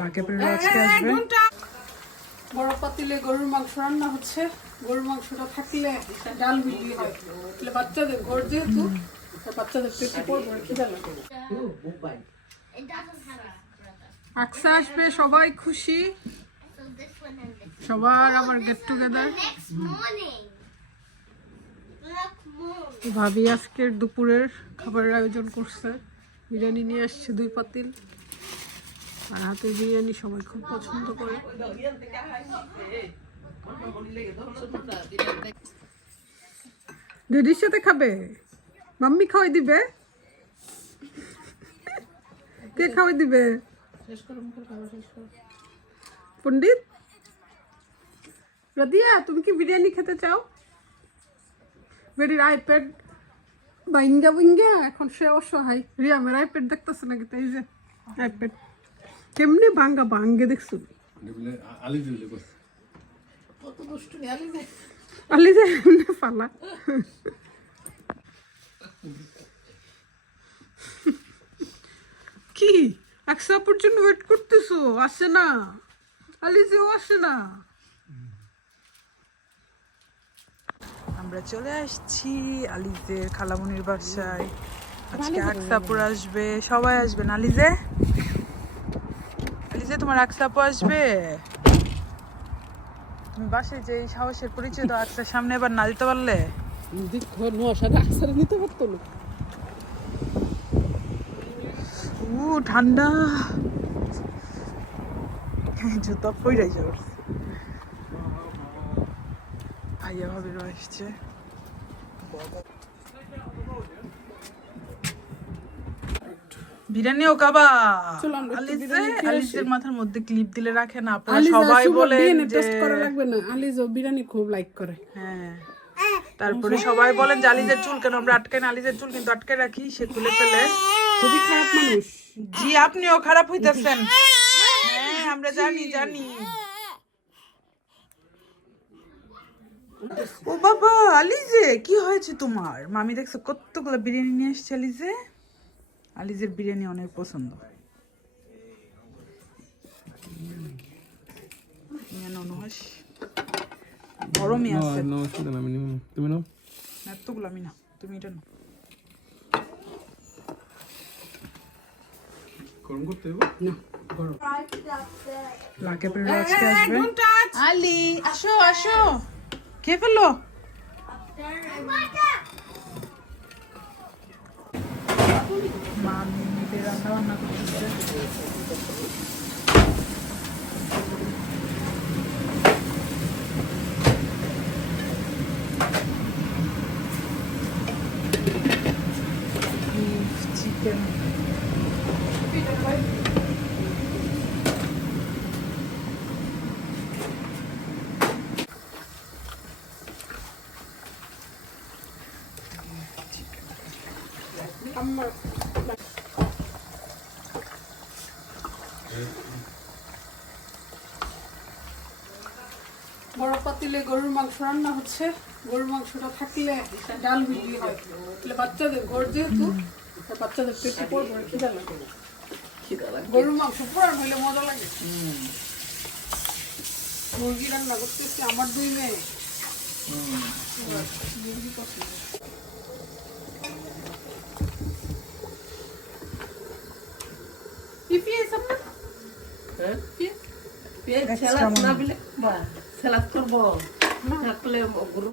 লাকেবের আজকে আসবে বড় পাতিলে গরুর মাংস রান্না হচ্ছে গরুর মাংসটা থাকলে ডাল বিক্রি হয় তাহলে বাচ্চাদের ঘর যেহেতু বাচ্চাদের পেটে পড়বে খিদা লাগবে. আকসা আসবে সবাই খুশি. সবার আমার গেট টুগেদার. ভাবি আজকের দুপুরের খাবারের আয়োজন করছে বিরিয়ানি নিয়ে আসছে দুই পাতিল আর হাতের বিরিয়ানি সবাই খুব পছন্দ করে। দিদির সাথে খাবে? মাম্মি খাওয়াই দিবে? কে খাওয়াই দিবে? পণ্ডিত? রাদিয়া, তুমি কি বিরিয়ানি খেতে চাও? বেরির আইপ্যাড বাইঙ্গা বিঙ্গা এখন সে অসহায়। রিয়া, আমার আইপ্যাড দেখতেছে নাকি? তাই যে আইপ্যাড কেমনি ভাঙ্গা ভাঙ্গে দেখছ? আলি বস আলি যে এমনি ফালা। কি? একসাপুর জন্য ওয়েট করতেছো? আসে না। আলি যেও আসে না। আমরা চলে আসছি আলিজের খালামুনির বাসায়। আজকে আকসাপুর আসবে। সবাই আসবেন আলিজে তোমার আকসাপু আসবে? তুমি বাসে যে এই সাহসের পরিচয় দাও আকসার সামনে এবার না দিতে পারলে? নোয়া সাথে আকসারে নিতে পারতো না। উ ঠান্ডা। জুতো পইরাই যাবে। ভাইয়া ভাবিরও আসছে। বিরিয়ানি ও। আলিজের মাথার মধ্যে ক্লিপ দিলে রাখে না আপনারা সবাই যে টেস্ট করা লাগবে না। বিরিয়ানি খুব লাইক করে। হ্যাঁ তারপরে সবাই বলেন যে আলিজের চুল কেন আমরা আটকে না আলিজের চুল কিন্তু আটকে রাখি সে তুলে ফেলে। খুবই খারাপ মানুষ। জি আপনিও খারাপ হইতেছেন। হ্যাঁ আমরা জানি জানি। ও বাবা আলিজে কি হয়েছে তোমার? মামি দেখছ কতগুলো বিরিয়ানি নিয়ে এসছে আলিজে আলিজের বিরিয়ানি অনেক পছন্দ। গরমই আছে। তুমি নাও। এতগুলো আমি না তুমি এটা নাও। গরম করতে হবে? না গরম। লাকেবের আজকে আসবে। আলি আসো আসো। কে ফেলল? মামি মিলে রান্না বান্না করতেছে চিকেন বড় পাতিলে গরুর মাংস রান্না হচ্ছে। গরুর মাংসটা থাকলে ডাল বিক্রি হয়। তাহলে বাচ্চাদের ঘর যেহেতু বাচ্চাদের পেটে পড়বে খিদা লাগবে গরুর মাংস পুরান হইলে মজা লাগে। মুরগি রান্না করতেছি আমার দুই মেয়ে। মুরগি পছন্দ কি পেঁয়াজ আপনার হ্যাঁ? পেঁয়াজ সালাদ না দিলে বা সালাদ করব। থাকলে